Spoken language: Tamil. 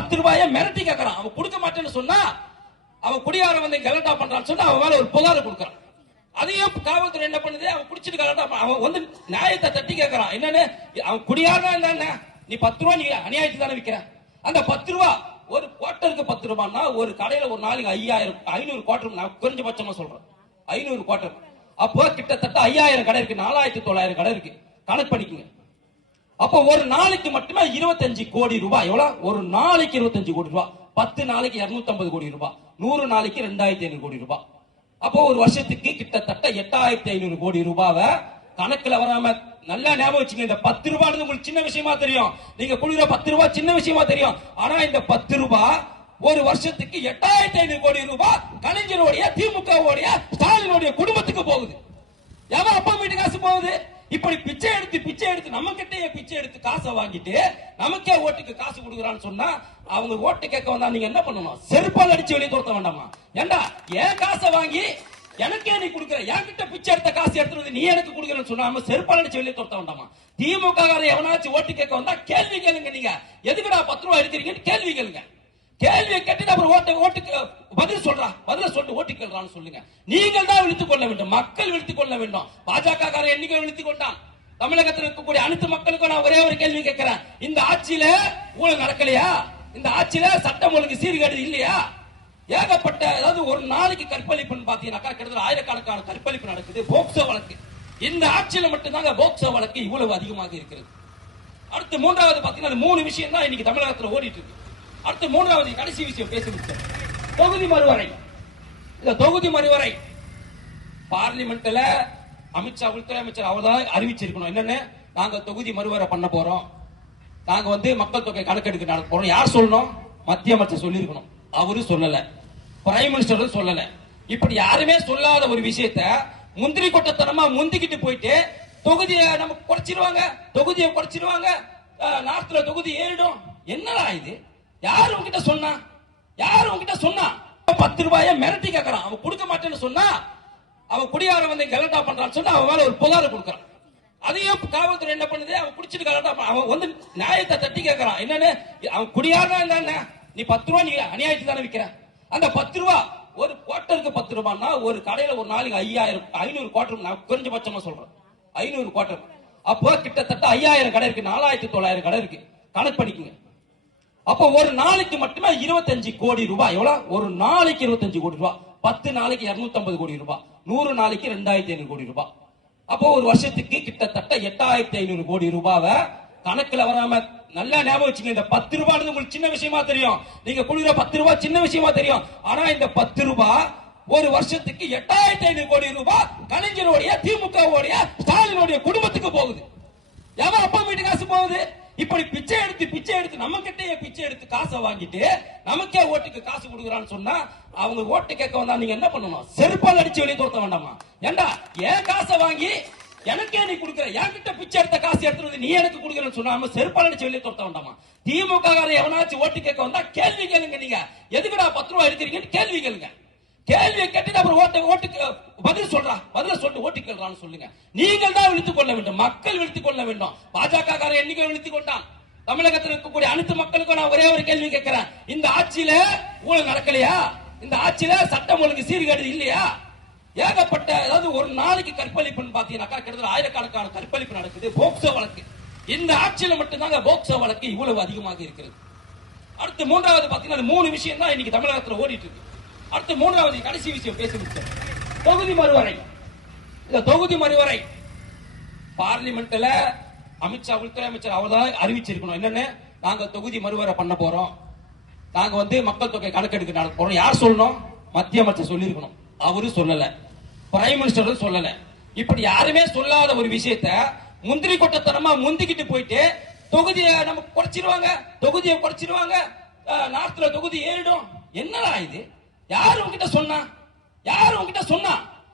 பத்து ரூபாய மிரட்டி கேட்கறான் அவன் கொடுக்க மாட்டேன்னு சொன்னா அவன் குடியார வந்து கலட்டா பண்றான்னு சொன்னா அவன் மேல ஒரு புகார் கொடுக்கறான். அதையும் காவல்துறை என்ன பண்ணுது? அவன் குடிச்சிட்டு கலட்டா அவன் வந்து நியாயத்தை தட்டி கேட்கறான் என்னன்னு? அவன் குடியாரா என்ன நீ பத்து ரூபா நீ அநியாயத்துக்கு தானே விற்கிற அந்த பத்து ரூபா ஒரு குவார்ட்டருக்கு பத்து ரூபான்னா ஒரு கடையில ஒரு நாளைக்கு ஐயாயிரம் ஐநூறு குவார்டர் நான் குறைஞ்சபட்சமா சொல்றேன். ஐநூறு குவார்டர். அப்போ கிட்டத்தட்ட ஐயாயிரம் கடை இருக்கு நாலாயிரத்தி தொள்ளாயிரம் கடை இருக்கு. கணக்கு பண்ணிக்கோங்க அப்போ ஒரு நாளைக்கு மட்டுமே இருபத்தஞ்சு கோடி ரூபாய். எவ்வளவு ஒரு நாளைக்கு இருபத்தஞ்சு கோடி ரூபாய். பத்து நாளைக்கு இருநூத்தி ஐம்பது கோடி ரூபாய். நூறு நாளைக்கு ரெண்டாயிரத்தி ஐநூறு கோடி ரூபாய். அப்போ ஒரு வருஷத்துக்கு கிட்டத்தட்ட எட்டாயிரத்தி ஐநூறு கோடி ரூபாவை கணக்குல வராம நல்லா ஞாபகம் வச்சுங்க இந்த பத்து ரூபாய் உங்களுக்கு சின்ன விஷயமா தெரியும். நீங்க கொடுக்குற பத்து ரூபாய் சின்ன விஷயமா தெரியும். ஆனா இந்த பத்து ரூபாய் ஒரு வருஷத்துக்கு எட்டாயிரத்தி ஐநூறு கோடி ரூபாய் கலைஞருடைய திமுகவுடைய ஸ்டாலினுடைய குடும்பத்துக்கு போகுது. எவன் அப்பா வீட்டு காசு போகுது? இப்படி பிச்சை எடுத்து பிச்சை எடுத்து நம்ம கிட்டே பிச்சை எடுத்து காசை வாங்கிட்டு நமக்கே ஓட்டுக்கு காசு கொடுக்குறான்னு சொன்னா அவங்க ஓட்டு கேட்க வந்தா நீங்க என்ன பண்ணணும்? செருப்பால் அடிச்சு வெளியே துரத்த வேண்டாமா? ஏண்டா என் காசை வாங்கி எனக்கே நீ கொடுக்குற? என்கிட்ட பிச்சை எடுத்த காசு எடுத்துட்டு வந்து நீ எனக்கு கொடுக்குறேன்னு சொன்னாம செருப்பால் அடிச்சு வெளியே துரத்த வேண்டாமா? திமுக எவனாச்சும் ஓட்டு கேட்க வந்தா கேள்வி கேளுங்க நீங்க. எதுக்குடா பத்து ரூபா எடுக்கிறீங்கன்னு கேள்வி கேளுங்க. கேள்வியை கேட்டுட்டு அப்புறம் ஓட்டு ஓட்டு பதில் சொல்றா பதில சொல்லிட்டு ஓட்டு கேள்றான்னு சொல்லுங்க. நீங்கள் தான் விழித்துக் கொள்ள வேண்டும் மக்கள் விழித்துக் கொள்ள வேண்டும். பாஜக காரன் எண்ணிக்கை விழித்துக் கொண்டான்? தமிழகத்தில் இருக்கக்கூடிய அனைத்து மக்களுக்கும் நான் ஒரே ஒரு கேள்வி கேட்கிறேன். இந்த ஆட்சியில ஊழல் நடக்கலையா? இந்த ஆட்சியில சட்டம் ஒழுங்கு சீர்கேடு இல்லையா? ஏகப்பட்ட அதாவது ஒரு நாளைக்கு கற்பழிப்புன்னு பாத்தீங்கன்னாக்கா கிட்டத்தட்ட ஆயிரக்கணக்கான கற்பழிப்பு நடக்குது போக்சோ வழக்கு. இந்த ஆட்சியில மட்டும்தாங்க போக்சோ வழக்கு இவ்வளவு அதிகமாக இருக்கிறது. அடுத்து மூன்றாவது பாத்தீங்கன்னா அது மூணு விஷயம் தான் இன்னைக்கு தமிழகத்துல ஓடிட்டு இருக்கு. அடுத்து மூன்றாவது கடைசி விஷயம் பேசி தொகுதி மறுவரை. இந்த தொகுதி மறுவரை. பார்லிமெண்ட்ல அமித்ஷா உள்துறை அமைச்சர் அவர் தான் அறிவிச்சிருக்கணும். என்னன்னு நாங்க தொகுதி மறுவரை பண்ண போறோம். நாங்க வந்து மக்கள் தொகை கணக்கெடுக்க நடக்க போறோம். யார் சொல்லணும்? மத்திய அமைச்சர் சொல்லியிருக்கணும். அவரு சொல்லல. பிரைம் மினிஸ்டரும் சொல்லல. இப்படி யாருமே சொல்லாத ஒரு விஷயத்த முந்திரி கொட்டத்தனமா முந்திக்கிட்டு போயிட்டு தொகுதியை நம்ம குறைச்சிருவாங்க. தொகுதியை குறைச்சிருவாங்க. நார்த்ல தொகுதி ஏறிடும். என்னடா இது? யார் உங்ககிட்ட சொன்னா? யார் உங்ககிட்ட சொன்னா? பத்து ரூபாய மிரட்டி கேட்கறான் அவன் கொடுக்க மாட்டேன்னு சொன்னா அவன் குடியார வந்து கலட்டா பண்றான்னு சொன்னா அவன் மேல ஒரு புகார் கொடுக்கறான். அதையும் காவல்துறை என்ன பண்ணுது? அவன் குடிச்சிட்டு கலட்டா அவன் வந்து நியாயத்தை தட்டி கேட்கறான் என்னன்னு? அவன் குடியாரா என்ன நீ பத்து ரூபா நீ அநியாயத்துக்கு தானே விற்கிற அந்த பத்து ரூபா ஒரு குவார்ட்டருக்கு பத்து ரூபான்னா ஒரு கடையில ஒரு நாளைக்கு ஐயாயிரம் ஐநூறு குவார்டர் நான் குறைஞ்சபட்சமா சொல்றேன். ஐநூறு குவார்டர் அப்போ கிட்டத்தட்ட ஐயாயிரம் கடை இருக்கு நாலாயிரத்தி தொள்ளாயிரம் கடை இருக்கு. கணக்கு பண்ணிக்கோங்க அப்ப ஒரு நாளைக்கு மட்டுமே இருபத்தஞ்சு கோடி ரூபாய். எவ்வளவு ஒரு நாளைக்கு இருபத்தஞ்சு கோடி ரூபாய். பத்து நாளைக்கு இருநூத்தி ஐம்பது கோடி ரூபாய். நூறு நாளைக்கு ரெண்டாயிரத்தி ஐநூறு கோடி ரூபாய். அப்போ ஒரு வருஷத்துக்கு கிட்டத்தட்ட எட்டாயிரத்தி ஐநூறு கோடி ரூபாவை கணக்குல வராம நல்லா ஞாபகம் வச்சுங்க இந்த பத்து ரூபாய் உங்களுக்கு சின்ன விஷயமா தெரியும். நீங்க கொடுக்குற பத்து ரூபாய் சின்ன விஷயமா தெரியும். ஆனா இந்த பத்து ரூபாய் ஒரு வருஷத்துக்கு எட்டாயிரத்தி ஐநூறு கோடி ரூபாய் கலைஞருடைய திமுகவுடைய ஸ்டாலினுடைய குடும்பத்துக்கு போகுது. எவன் அப்பா வீட்டு காசு போகுது? இப்படி பிச்சை எடுத்து பிச்சை எடுத்து நம்ம கிட்டே பிச்சை எடுத்து காசை வாங்கிட்டு நமக்கே ஓட்டுக்கு காசு கொடுக்குறான்னு சொன்னா அவங்க ஓட்டு கேட்க வந்தா நீங்க என்ன பண்ணணும்? செருப்பால் அடிச்சு வெளியே துரத்த வேண்டாமா? ஏண்டா ஏன் காசை வாங்கி எனக்கே நீ கொடுக்குற? என்கிட்ட பிச்சை எடுத்த காசு எடுத்துட்டு நீ எனக்கு கொடுக்குறேன்னு சொன்னாம செருப்பால் அடிச்சு வெளியே துரத்த வேண்டாமா? திமுக எவனாச்சும் ஓட்டு கேட்க வந்தா கேள்வி கேளுங்க நீங்க. எதுக்குடா பத்து ரூபாய் எடுக்கிறீங்கன்னு கேள்வி கேளுங்க. கேள்வியை கேட்டு அப்புறம் ஓட்டு ஓட்டுக்கு பதில் சொல்றா. பதில சொல்லி ஓட்டு கேள்றான்னு சொல்லுங்க. நீங்கள் தான் விழித்துக் கொள்ள வேண்டும். மக்கள் விழித்துக் கொள்ள வேண்டும். பாஜக காரன் எண்ணிக்கை விழித்துக் கொண்டான். தமிழகத்தில் இருக்கக்கூடிய அனைத்து மக்களுக்கும் நான் ஒரே ஒரு கேள்வி கேட்கிறேன். இந்த ஆட்சியில ஊழல் நடக்கலையா? இந்த ஆட்சியில சட்டம் ஒழுங்கு சீர்கேடு இல்லையா? ஏகப்பட்ட அதாவது ஒரு நாளைக்கு கற்பழிப்புன்னு பாத்தீங்கன்னாக்கா கிட்டத்தட்ட ஆயிரக்கணக்கான கற்பழிப்பு நடக்குது. போக்சோ வழக்கு. இந்த ஆட்சியில மட்டும்தாங்க போக்சோ வழக்கு இவ்வளவு அதிகமாக இருக்கிறது. அடுத்து மூன்றாவது பாத்தீங்கன்னா அது மூணு விஷயம் தான் இன்னைக்கு தமிழகத்துல ஓடிட்டு இருக்கு. அடுத்து மூன்றாவது கடைசி விஷயம் பேசி முடிச்சேன் தொகுதி மறுவரை. இந்த தொகுதி மறுவரை பார்லிமெண்ட்ல அமித்ஷா உள்துறை அமைச்சர் அவர் தான் அறிவிச்சிருக்கணும். என்னன்னு நாங்க தொகுதி மறுவரை பண்ண போறோம். நாங்க வந்து மக்கள் தொகை கணக்கெடுக்க நடத்த போறோம். யார் சொல்லணும்? மத்திய அமைச்சர் சொல்லியிருக்கணும். அவரு சொல்லல. பிரைம் மினிஸ்டரும் சொல்லல. இப்படி யாருமே சொல்லாத ஒரு விஷயத்த முந்திரி கொட்டத்தனமா முந்திக்கிட்டு போயிட்டு தொகுதியை நம்ம குறைச்சிருவாங்க. தொகுதியை குறைச்சிருவாங்க. நார்த்ல தொகுதி ஏறிடும். என்னடா இது? யார் உங்ககிட்ட சொன்னா? யார் உங்ககிட்ட சொன்னா?